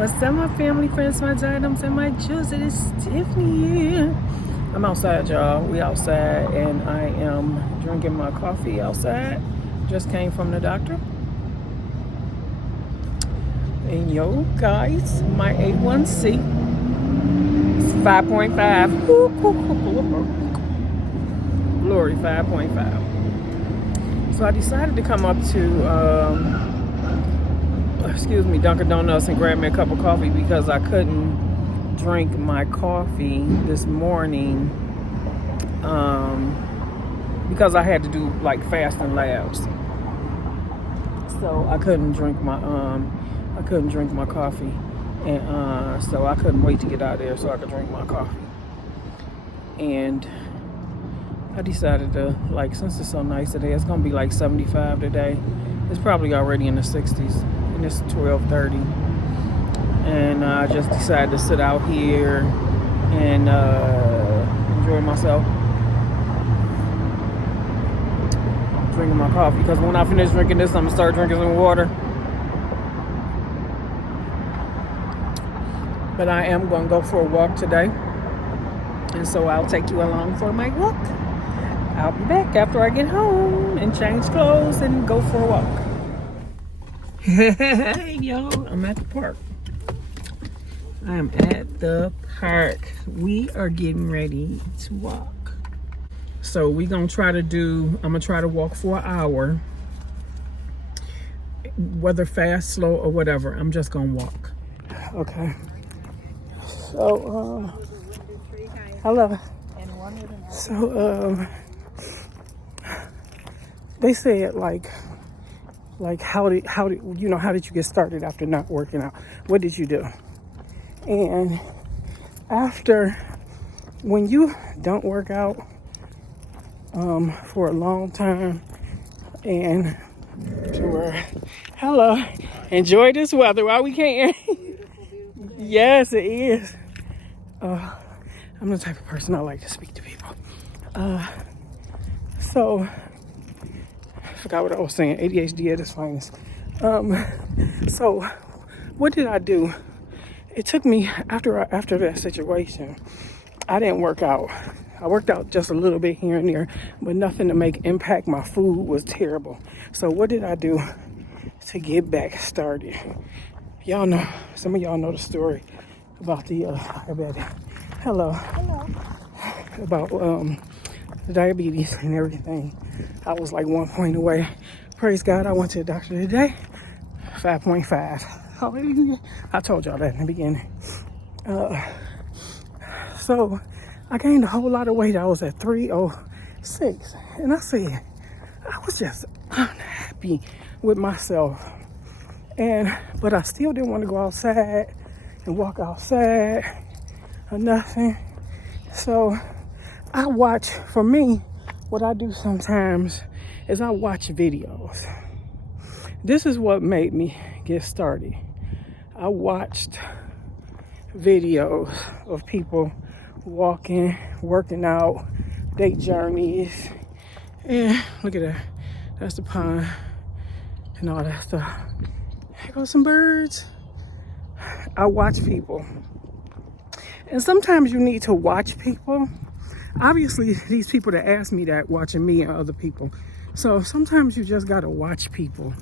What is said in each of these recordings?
What's up, my family, friends, my items, and my juice? It is Tiffany. I'm outside, y'all. We outside, and I am drinking my coffee outside. Just came from the doctor. And yo, guys, my A1C is 5.5. Glory, 5.5. So I decided to come up to Dunkin' Donuts and grab me a cup of coffee because I couldn't drink my coffee this morning because I had to do like fasting labs. So I couldn't drink my coffee, and so I couldn't wait to get out there so I could drink my coffee. And I decided to, like, since it's so nice today, it's gonna be like 75 today. It's probably already in the 60s. It's 12:30, and I just decided to sit out here and enjoy myself, drinking my coffee. Because when I finish drinking this, I'm gonna start drinking some water. But I am gonna go for a walk today, and so I'll take you along for my walk. I'll be back after I get home and change clothes and go for a walk. Hey, yo, I'm at the park. I am at the park. We are getting ready to walk. So I'm gonna try to walk for an hour. Whether fast, slow, or whatever, I'm just gonna walk. Okay. So, hello. So, they said like how did you get started after not working out? What did you do? And when you don't work out for a long time, and enjoy this weather while we can. Yes, it is. I'm the type of person I like to speak to people. So I forgot what I was saying. ADHD at its finest. So what did I do? It took me after that situation. I didn't work out. I worked out just a little bit here and there, but nothing to make impact. My food was terrible. So what did I do to get back started? Y'all know, some of y'all know the story about the diabetes. Hello. About diabetes and everything. I was like 1 point away. Praise God, I went to the doctor today. 5.5. Hallelujah. I told y'all that in the beginning. So I gained a whole lot of weight. I was at 306. And I said, I was just unhappy with myself. But I still didn't want to go outside and walk outside or nothing. So for me, what I do sometimes is I watch videos. This is what made me get started. I watched videos of people walking, working out, their journeys. And look at that. That's the pond and all that stuff. Here goes some birds. I watch people. And sometimes you need to watch people. Obviously, these people that ask me that, watching me and other people. So sometimes you just gotta watch people.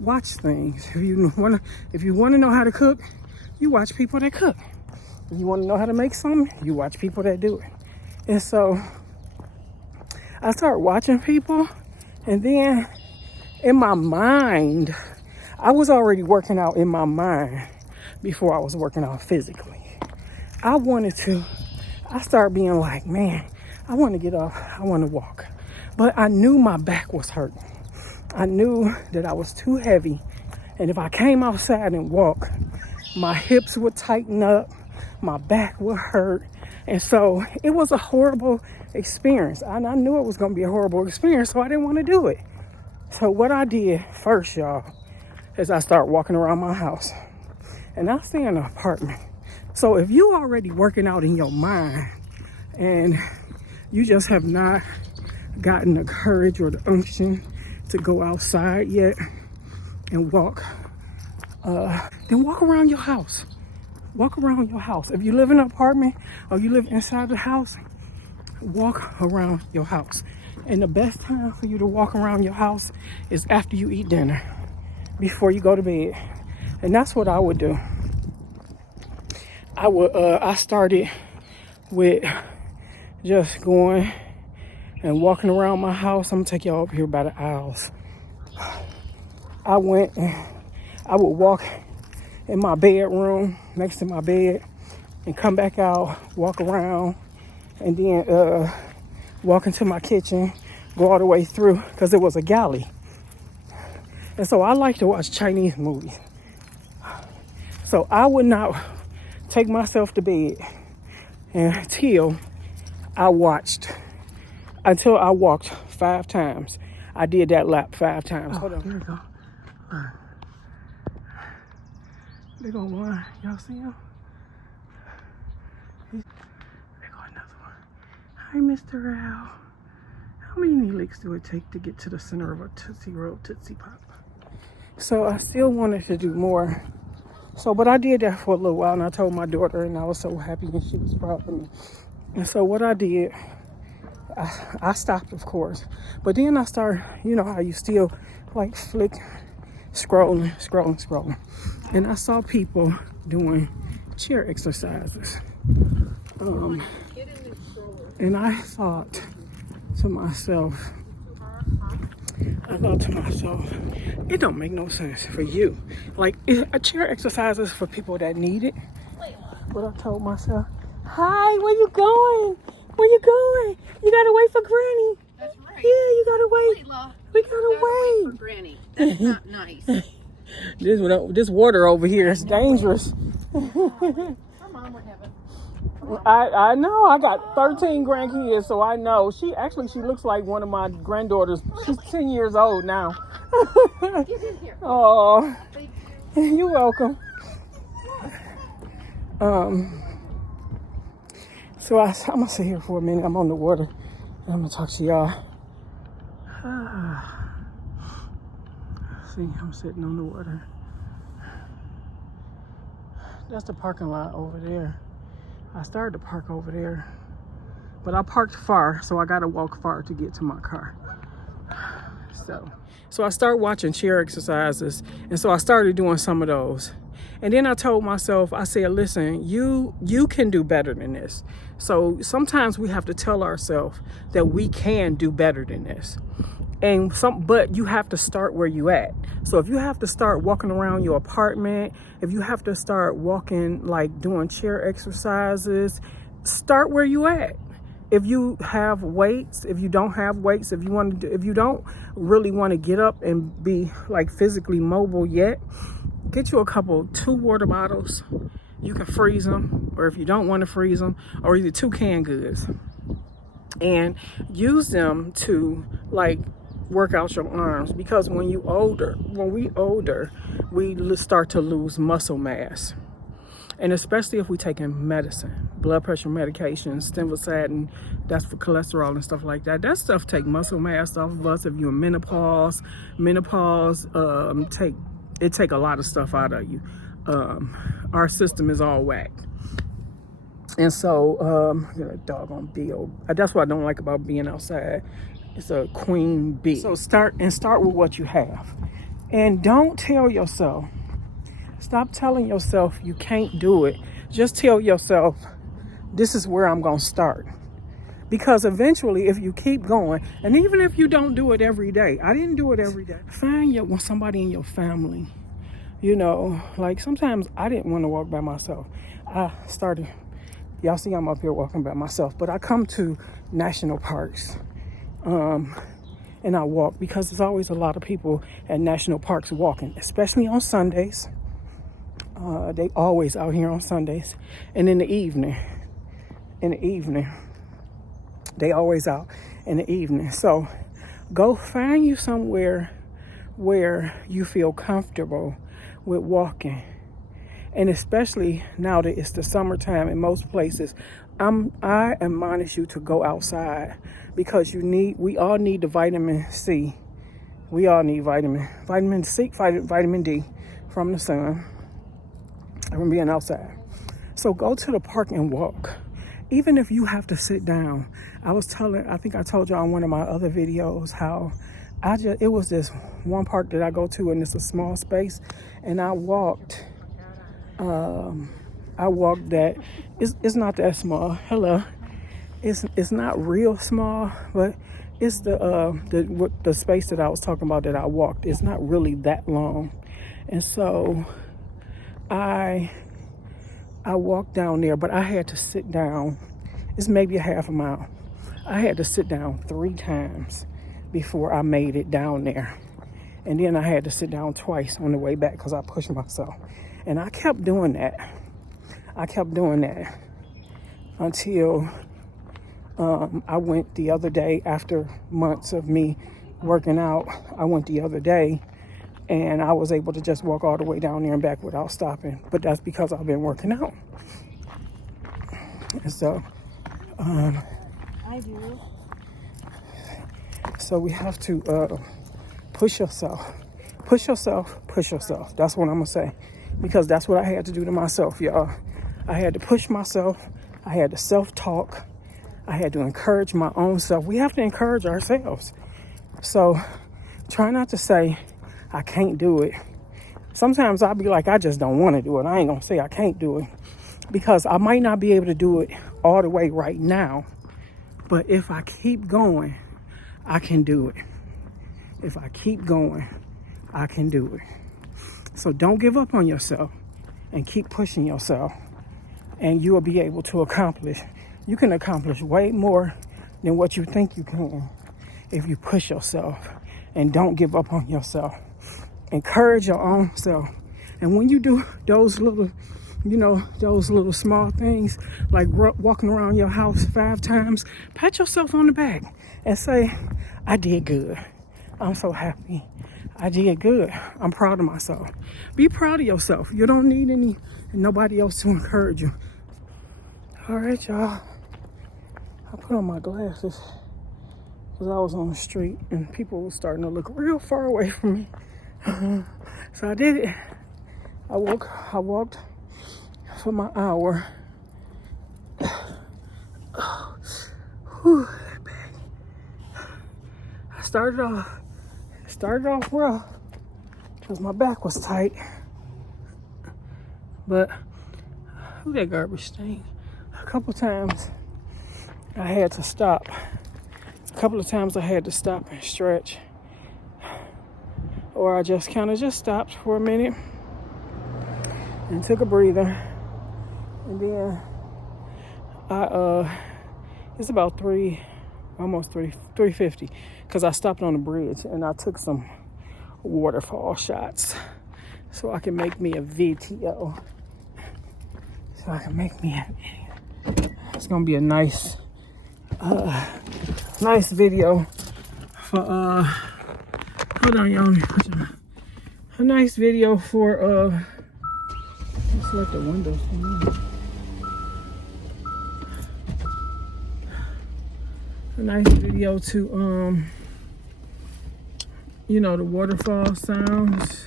Watch things. If you wanna know how to cook, you watch people that cook. If you wanna know how to make something, you watch people that do it. And so I started watching people, and then in my mind, I was already working out in my mind before I was working out physically. I started being like, man, I want to get up, I want to walk. But I knew my back was hurting. I knew that I was too heavy. And if I came outside and walked, my hips would tighten up, my back would hurt. And so it was a horrible experience. And I knew it was going to be a horrible experience, so I didn't want to do it. So what I did first, y'all, is I started walking around my house. And I stay in an apartment. So if you already working out in your mind and you just have not gotten the courage or the unction to go outside yet and walk, then walk around your house. Walk around your house. If you live in an apartment or you live inside the house, walk around your house. And the best time for you to walk around your house is after you eat dinner, before you go to bed. And that's what I would do. I started with just going and walking around my house. I'm gonna take y'all up here by the aisles. I went and I would walk in my bedroom next to my bed and come back out, walk around, and then walk into my kitchen, go all the way through, because it was a galley. And so I like to watch Chinese movies. So I would not take myself to bed until I walked 5 times. I did that lap 5 times. Hold on. There we go. There go one. Y'all see him? There go another one. Hi, Mr. Al. How many licks do it take to get to the center of a Tootsie Roll Tootsie Pop? So I still wanted to do more. So, but I did that for a little while, and I told my daughter, and I was so happy, and she was proud of me. And so what I did, I stopped, of course. But then I started, you know how you still like flick, scrolling. And I saw people doing chair exercises. And I thought to myself, it don't make no sense for you. Like, a chair exercise is for people that need it. But I told myself, hi, where you going? Where you going? You gotta wait for Granny. That's right. Yeah, you gotta wait. We gotta wait. For Granny. That's not nice. This water over here is dangerous. Her mom would have it. I know. I got 13 grandkids, so I know. She looks like one of my granddaughters. She's 10 years old now. Get in here. Oh, Thank you. you're welcome. So I'm gonna sit here for a minute. I'm on the water, and I'm gonna talk to y'all. See, I'm sitting on the water. That's the parking lot over there. I started to park over there, but I parked far, so I gotta walk far to get to my car. So I started watching chair exercises, and so I started doing some of those. And then I told myself, I said, listen, you can do better than this. So sometimes we have to tell ourselves that we can do better than this. But you have to start where you at. So if you have to start walking around your apartment, if you have to start walking, like doing chair exercises, start where you at. If you have weights, if you don't have weights, if you don't really want to get up and be like physically mobile yet, get you 2 water bottles. You can freeze them, or if you don't want to freeze them, or either 2 canned goods, and use them to like work out your arms. Because when we older, we start to lose muscle mass. And especially if we're taking medicine, blood pressure medications, simvastatin, that's for cholesterol and stuff like that. That stuff take muscle mass off of us. If you're in menopause take a lot of stuff out of you. Our system is all whacked. And so, doggone bill. That's what I don't like about being outside. It's a queen bee. So start with what you have. And don't tell yourself. Stop telling yourself you can't do it. Just tell yourself, this is where I'm going to start. Because eventually, if you keep going, and even if you don't do it every day, I didn't do it every day. Find somebody in your family. Like sometimes I didn't want to walk by myself. Y'all see I'm up here walking by myself, but I come to national parks. And I walk because there's always a lot of people at national parks walking, especially on Sundays. They always out here on Sundays. And in the evening, they always out in the evening. So go find you somewhere where you feel comfortable with walking. And especially now that it's the summertime in most places, I admonish you to go outside, because we all need the vitamin C. We all need vitamin C, vitamin D from the sun, from being outside. So go to the park and walk. Even if you have to sit down. I think I told y'all in one of my other videos how it was this one park that I go to, and it's a small space, and I walked that, it's not that small. Hello. It's not real small, but it's the space that I was talking about that I walked. It's not really that long. And so I walked down there, but I had to sit down. It's maybe a half a mile. I had to sit down 3 times before I made it down there. And then I had to sit down twice on the way back because I pushed myself. And I kept doing that. Until I went the other day, after months of me working out. I went the other day and I was able to just walk all the way down there and back without stopping. But that's because I've been working out. And so, I do. So we have to push yourself. Push yourself. That's what I'm going to say. Because that's what I had to do to myself, y'all. I had to push myself. I had to self-talk. I had to encourage my own self. We have to encourage ourselves. So try not to say, I can't do it. Sometimes I'll be like, I just don't want to do it. I ain't going to say I can't do it. Because I might not be able to do it all the way right now. But if I keep going, I can do it. If I keep going, I can do it. So don't give up on yourself and keep pushing yourself. And you will be able to accomplish. You can accomplish way more than what you think you can if you push yourself and don't give up on yourself. Encourage your own self. And when you do those little small things, like walking around your house 5 times, pat yourself on the back and say, I did good. I'm so happy. I did good. I'm proud of myself. Be proud of yourself. You don't need nobody else to encourage you. All right, y'all. I put on my glasses because I was on the street and people were starting to look real far away from me. So I did it. I walked for my hour. Whew, I started off rough because my back was tight. But who that garbage thing? A couple times I had to stop. A couple of times I had to stop and stretch. Or I just kind of stopped for a minute and took a breather. And then it's about 3:50 because I stopped on the bridge and I took some waterfall shots so I can make me a video. It's gonna be a nice video for hold on, y'all. A nice video for let's let the windows in. A nice video to the waterfall sounds.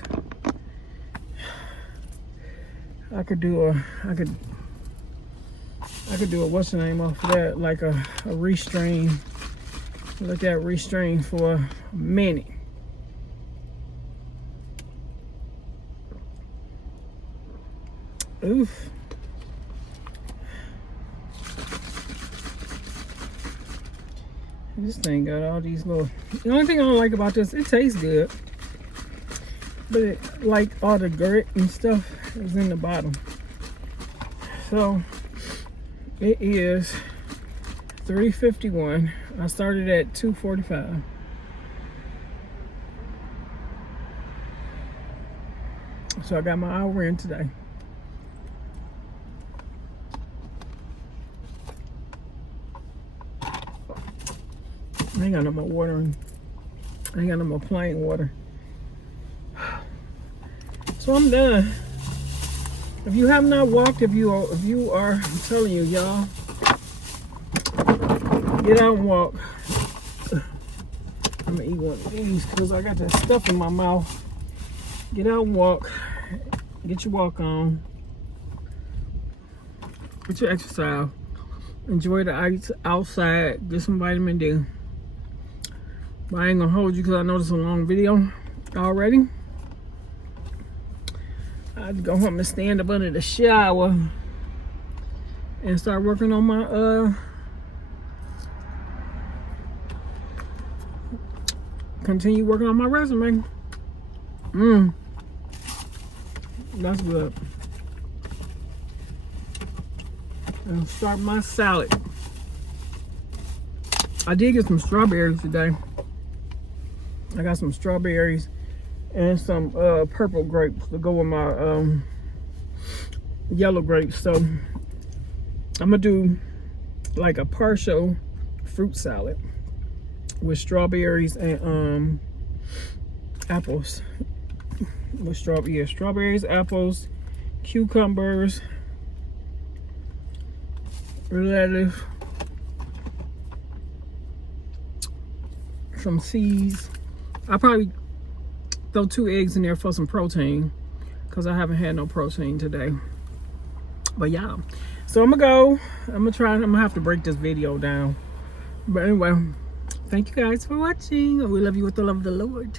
I could do a what's the name off of that, like a restream. Let that restream for a minute. Oof. This thing got all these little... The only thing I don't like about this, it tastes good. But like all the grit and stuff is in the bottom. So it is 3:51. I started at 2:45. So I got my hour in today. I ain't got no more water. I ain't got no more plain water. So I'm done. If you have not walked, if you are, I'm telling you, y'all, get out and walk. I'm gonna eat one of these because I got that stuff in my mouth. Get out and walk Get your walk on. Get your exercise. Enjoy the ice outside. Get some vitamin D. But I ain't gonna hold you because I know this is a long video already. I had to go home and stand up under the shower and start working on my continue working on my resume. That's good. I'll start my salad. I did get some strawberries today. I got some strawberries and some purple grapes to go with my yellow grapes. So I'm gonna do like a partial fruit salad with strawberries and apples. With strawberries, apples, cucumbers, lettuce, some seeds. I'll probably throw 2 eggs in there for some protein because I haven't had no protein today. But yeah, so I'm gonna have to break this video down. But anyway, thank you guys for watching. We love you with the love of the Lord.